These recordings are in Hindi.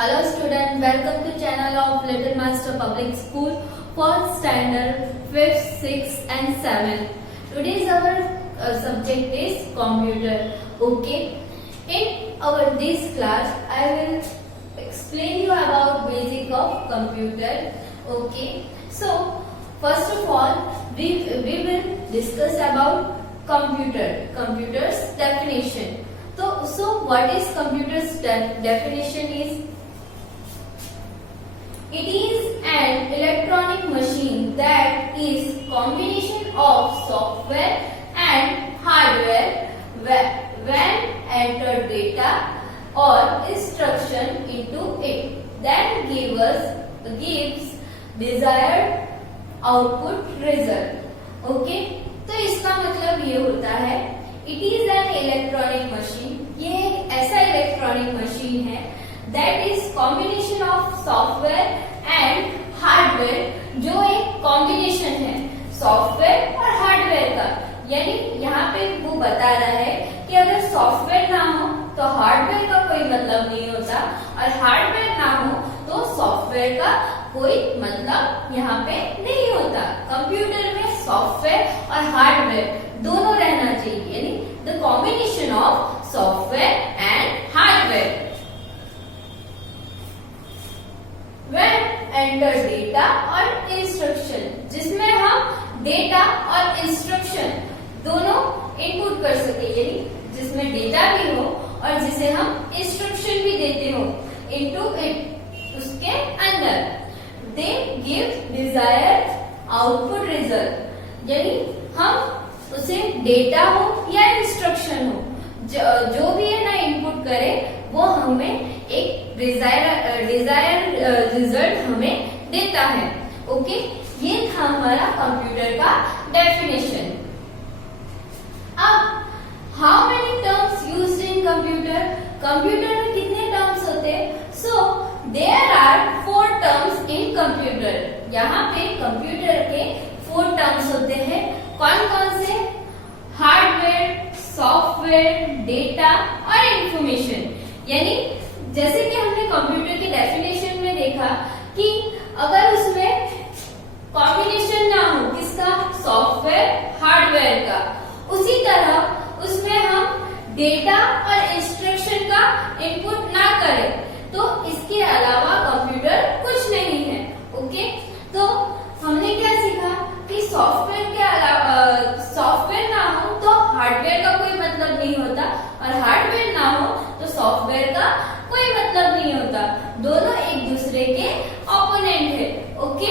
Hello student, welcome to channel of Little Master Public School, 4th standard, 5th, 6th and 7th. Today's our subject is computer. Okay. In our this class, I will explain you about basic of computer. Okay. So first of all, we will discuss about computer's definition. So what is computer's definition is? It is an electronic machine that is combination of software and hardware when enter data or instruction into it that gives desired output result. Okay, तो इसका मतलब ये होता है it is an electronic machine. ये एक ऐसा इलेक्ट्रॉनिक मशीन है that is combination of software and hardware, जो एक कॉम्बिनेशन है सॉफ्टवेयर और हार्डवेयर का. यानी यहाँ पे वो बता रहा है कि अगर सॉफ्टवेयर ना हो तो हार्डवेयर का कोई मतलब नहीं होता, और हार्डवेयर ना हो तो सॉफ्टवेयर का कोई मतलब यहाँ पे नहीं होता. कंप्यूटर में सॉफ्टवेयर और हार्डवेयर दोनों रहना चाहिए, यानी the combination of software and hardware. When enter data और इंस्ट्रक्शन, जिसमें हम डेटा और इंस्ट्रक्शन दोनों इनपुट कर सके, यानी जिसमें डेटा भी हो और जिसे हम इंस्ट्रक्शन भी देते हो इनटू इट, उसके अंदर they give desired output result. यानी हम उसे डेटा हो या इंस्ट्रक्शन हो, जो भी है ना इनपुट करे वो हमें एक डिजायर रिजल्ट हमें देता है. ओके, ये था हमारा कंप्यूटर का डेफिनेशन. अब how many terms used in computer? Computer में कितने टर्म्स होते हैं? So there are 4 terms in computer. यहाँ पे कंप्यूटर के 4 टर्म्स होते हैं. कौन कौन से? हार्डवेयर, सॉफ्टवेयर, डेटा और इंफॉर्मेशन. यानी जैसे कि हमने कंप्यूटर के डेफिनेशन में देखा कि अगर उसमें कॉम्बिनेशन ना हो, किसका? सॉफ्टवेयर हार्डवेयर का, उसी तरह उसमें हम डेटा और इंस्ट्रक्शन का इनपुट ना करें तो इसके अलावा कंप्यूटर कुछ नहीं है. ओके, तो हमने क्या सीखा कि सॉफ्टवेयर के अलावा सॉफ्टवेयर ना हो तो हार्डवेयर का कोई मतलब नहीं होता, और हार्डवेयर ना हो तो सॉफ्टवेयर का कोई मतलब नहीं होता. दोनों एक दूसरे के ओपोनेंट है. ओके,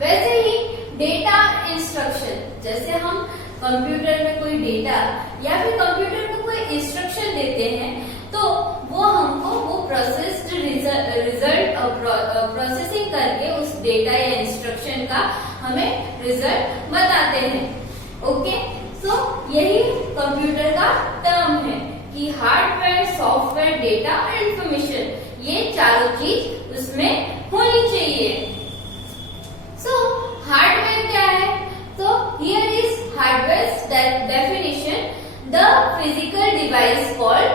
वैसे ही डेटा इंस्ट्रक्शन, जैसे हम कंप्यूटर में कोई डेटा या फिर कंप्यूटर को कोई इंस्ट्रक्शन देते हैं तो वो हमको वो प्रोसेस्ड रिजल्ट प्रोसेसिंग करके उस डेटा या इंस्ट्रक्शन का हमें रिजल्ट बताते हैं. ओके, सो यही कंप्यूटर का टर्म है कि हार्डवेयर, सॉफ्टवेयर, डेटा और इंफॉर्मेशन, ये चारों चीज उसमें होनी चाहिए. सो हार्डवेयर क्या है? तो here is hardware definition, the physical device called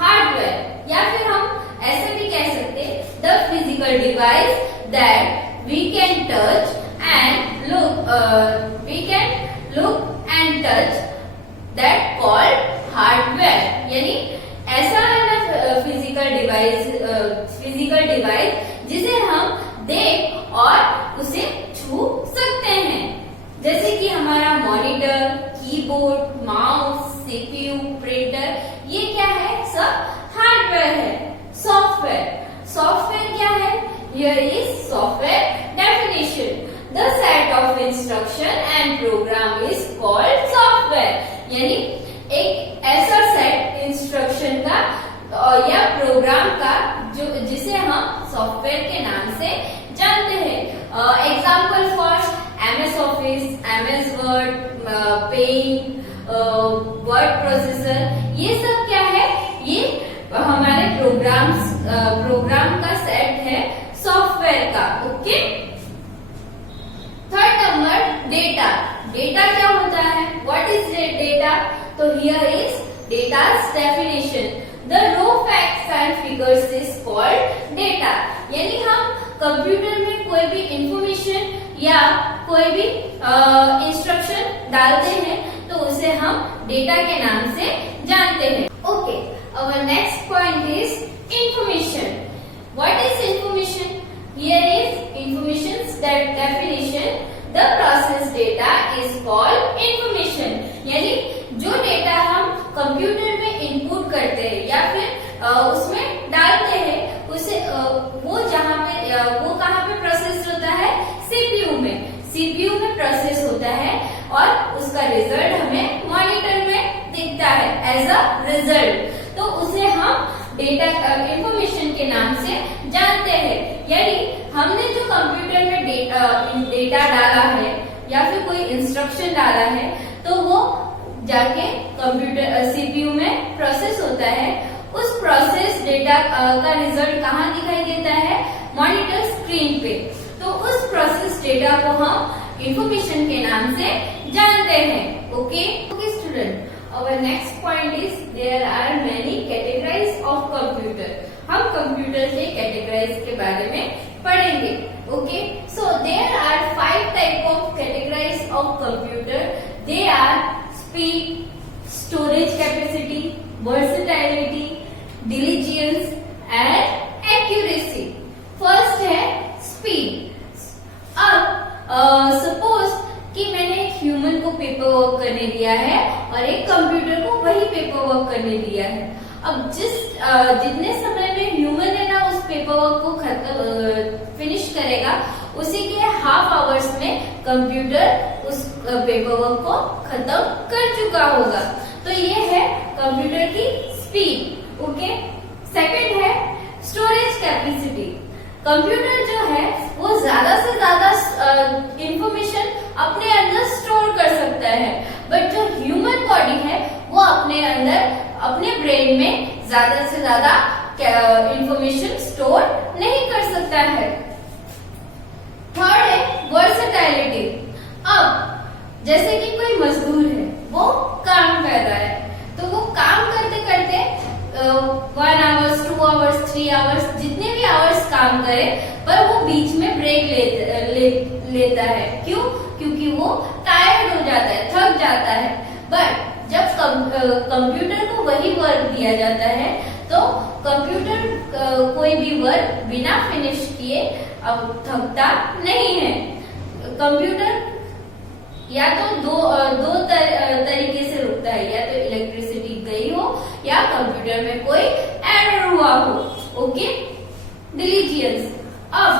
hardware, या फिर हम ऐसे भी कह सकते हैं the physical device that we can touch and look and touch that called hardware. यानी ऐसा है ना फिजिकल डिवाइस जिसे हम देख और उसे छू सकते हैं, जैसे कि हमारा monitor, keyboard, mouse, CPU, printer, ये क्या है? सब हार्डवेयर है. सॉफ्टवेयर क्या है? Here is software definition, the set of instruction and program is called software. यानी एक ऐसा सेट इंस्ट्रक्शन का या प्रोग्राम का जिसे हम सॉफ्टवेयर के नाम से जानते हैं. Example for MS Office, MS Word, Paint, Word processor, ये सब क्या है? ये हमारे प्रोग्राम का सेट है सॉफ्टवेयर का. Okay, third number data. Data क्या होता है? What is data? तो here is data's definition, the raw facts and figures कोई भी इंस्ट्रक्शन डालते हैं तो उसे हम डेटा के नाम से जानते हैं। Okay, our next point is information. What is information? Here is information's that definition. The process data is called information. यानी जो डेटा हम कंप्यूटर में इनपुट करते हैं या फिर उसमें डालते हैं, उसे वो जहाँ पे वो कहाँ पे प्रोसेस होता है? सीपीयू में। सीपीयू में प्रोसेस होता है और उसका रिजल्ट हमें मॉनिटर में दिखता है एज अ रिजल्ट। तो उसे हम डेटा इंफॉर्मेशन के नाम से जानते हैं। यानी हमने जो कंप्यूटर में डेटा डाला है या फिर कोई इंस्ट्रक्शन डाला है तो वो जाके कंप्यूटर सीपीयू में प्रोसेस होता है। उस प्रोसेस डेटा का रिजल्ट कहाँ दिखाई देता है? मॉनिटर स्क्रीन पे। तो उस प्रोसेस डेटा को हम इंफॉर्मेशन के नाम से जानते हैं। Okay student, our next point is there are many categories of computer. हम कंप्यूटर के कैटेगराइज के बारे में पढ़ेंगे। Okay, so there are 5 type of categories of computer. They are speed, storage capacity, versatility, diligence and accuracy. First है speed. अब सपोज कि मैंने एक ह्यूमन को पेपर वर्क करने दिया है और एक कंप्यूटर को वही पेपर वर्क करने दिया है। अब जितने समय में ह्यूमन है ना उस पेपर वर्क को फिनिश करेगा, उसी के हाफ आवर्स में कंप्यूटर उस पेपर वर्क को खत्म कर चुका होगा। तो ये है कंप्यूटर की स्पीड। ओके, सेकंड है स्टोरेज कैपेसिटी। कंप्यूटर जो है वो ज्यादा से ज्यादा इंफॉर्मेशन अपने अंदर स्टोर कर सकता है, बट जो ह्यूमन बॉडी है वो अपने अंदर अपने ब्रेन में ज्यादा से ज्यादा इंफॉर्मेशन स्टोर नहीं कर सकता है। थर्ड है वर्सेटाइलिटी। अब जैसे कि कोई मजदूर है, वो काम कर रहा है, तो वो काम करते करते 1 आवर्स 2 आवर्स 3 आवर्स जितने भी आवर्स काम करे, पर वो बीच में ब्रेक लेता है। क्यों? क्योंकि वो टायर्ड हो जाता है, थक जाता है। बट जब कंप्यूटर को वही वर्क दिया जाता है तो कंप्यूटर कोई भी वर्क बिना फिनिश किए अब थकता नहीं है। कंप्यूटर या तो दो तरीके से रुकता है, या तो इलेक्ट्रिसिटी गई हो या कंप्यूटर में कोई एरर हुआ हो। ओके, डिलीजियंस। अब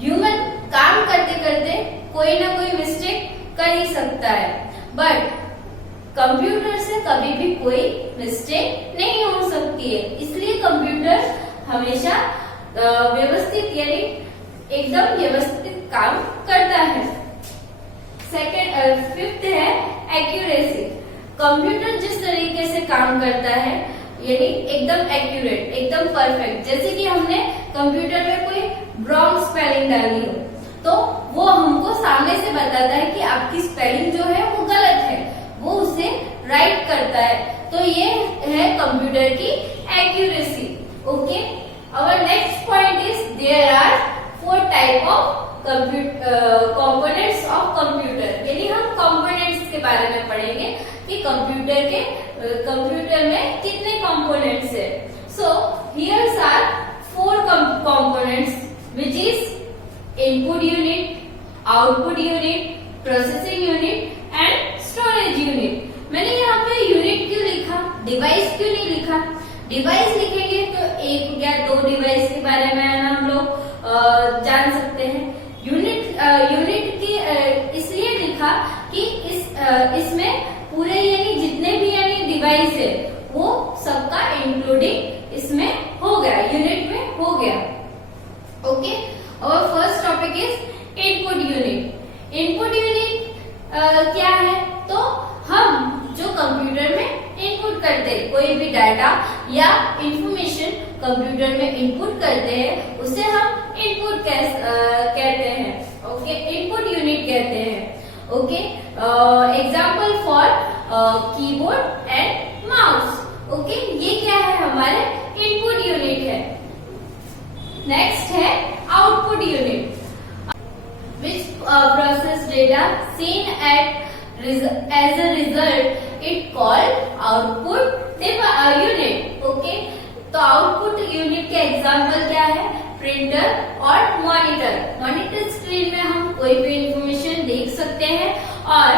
ह्यूमन काम करते करते कोई ना कोई मिस्टेक कर ही सकता है, बट कंप्यूटर से कभी भी कोई मिस्टेक नहीं हो सकती है। इसलिए कंप्यूटर हमेशा व्यवस्थित यानी एकदम व्यवस्थित काम करता है। फिफ्थ है एक्यूरेसी। कंप्यूटर जिस तरीके से काम करता है यानी एकदम एक्यूरेट, एकदम परफेक्ट। जैसे कि हमने कंप्यूटर में कोई रॉन्ग स्पेलिंग डाली हो तो वो हमको सामने से बताता है कि आपकी स्पेलिंग जो है वो गलत है, वो उसे राइट करता है। तो ये है कंप्यूटर की accuracy. Okay, our next point is there are 4 type of components of computer. यानी हम कंपोनेंट्स के बारे में पढ़ेंगे कि कंप्यूटर में कितने कंपोनेंट्स है। So here's are 4 components which is input unit, output unit, processing unit and storage unit. मैंने यहाँ पे यूनिट क्यों लिखा, डिवाइस क्यों नहीं लिखा? डिवाइस लिखेंगे तो 1 या 2 डिवाइस के बारे में हम लोग जान सकते हैं। यूनिट की इसलिए लिखा कि इसमें पूरे यानी जितने भी यानी डिवाइस है वो सबका इंक्लूडिंग इसमें हो गया, यूनिट में हो गया। ओके, और first topic is input unit. Input unit क्या है? तो हम जो कंप्यूटर में इनपुट करते हैं कोई भी डाटा या इंफॉर्मेशन कंप्यूटर में इनपुट करते हैं उसे हम इनपुट कहते हैं। ओके, इनपुट यूनिट कहते हैं। Okay, example for keyboard and mouse. Okay, ये क्या है? हमारे इनपुट यूनिट है। नेक्स्ट है output unit which data seen as a result it called output unit. Okay, तो आउटपुट यूनिट के एग्जाम्पल क्या है? प्रिंटर और मॉनिटर। मॉनिटर स्क्रीन में हम कोई भी इंफॉर्मेशन देख सकते हैं और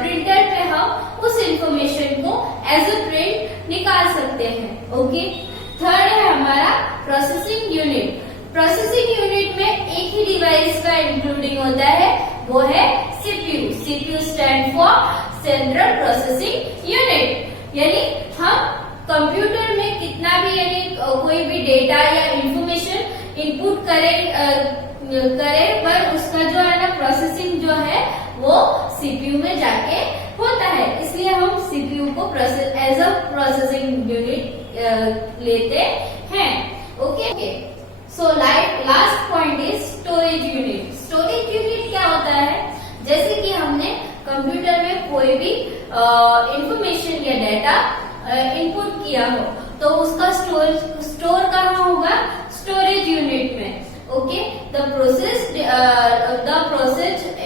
प्रिंटर पे हम उस इंफॉर्मेशन को एज अ प्रिंट निकाल सकते हैं। ओके, थर्ड है हमारा प्रोसेसिंग यूनिट। प्रोसेसिंग यूनिट में एक ही डिवाइस का इंक्लूडिंग होता है, वो है CPU. CPU stand for central processing unit. यानी हम कंप्यूटर में कितना भी यानी कोई भी डेटा या इंफॉर्मेशन इनपुट करें पर उसका जो है ना प्रोसेसिंग जो है वो सीपीयू में जाके होता है, इसलिए हम सीपीयू को एज अ प्रोसेसिंग यूनिट लेते हैं। Okay, so last point is storage unit. Storage unit क्या होता है? जैसे कि हमने कंप्यूटर में कोई भी इंफॉर्मेशन या डेटा इनपुट किया हो तो उसका स्टोर कहाँ होगा? स्टोरेज यूनिट में। ओके, द प्रोसेस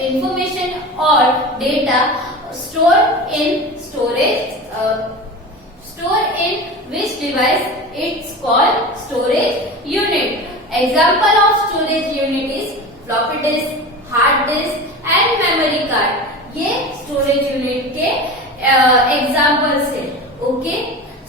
इंफॉर्मेशन और data store in which device it's called storage unit. Example of storage unit is floppy disk, hard disk and memory card. ये स्टोरेज यूनिट के एग्जाम्पल्स है। ओके,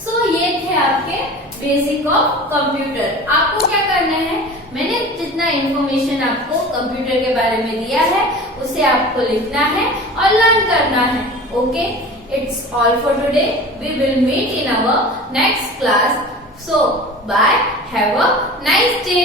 सो ये थे आपके बेसिक ऑफ कंप्यूटर। आपको क्या करना है? मैंने जितना इंफॉर्मेशन आपको कंप्यूटर के बारे में दिया है उसे आपको लिखना है और लर्न करना है। Okay, it's all for today. We will meet in our next class. So bye, have a nice day.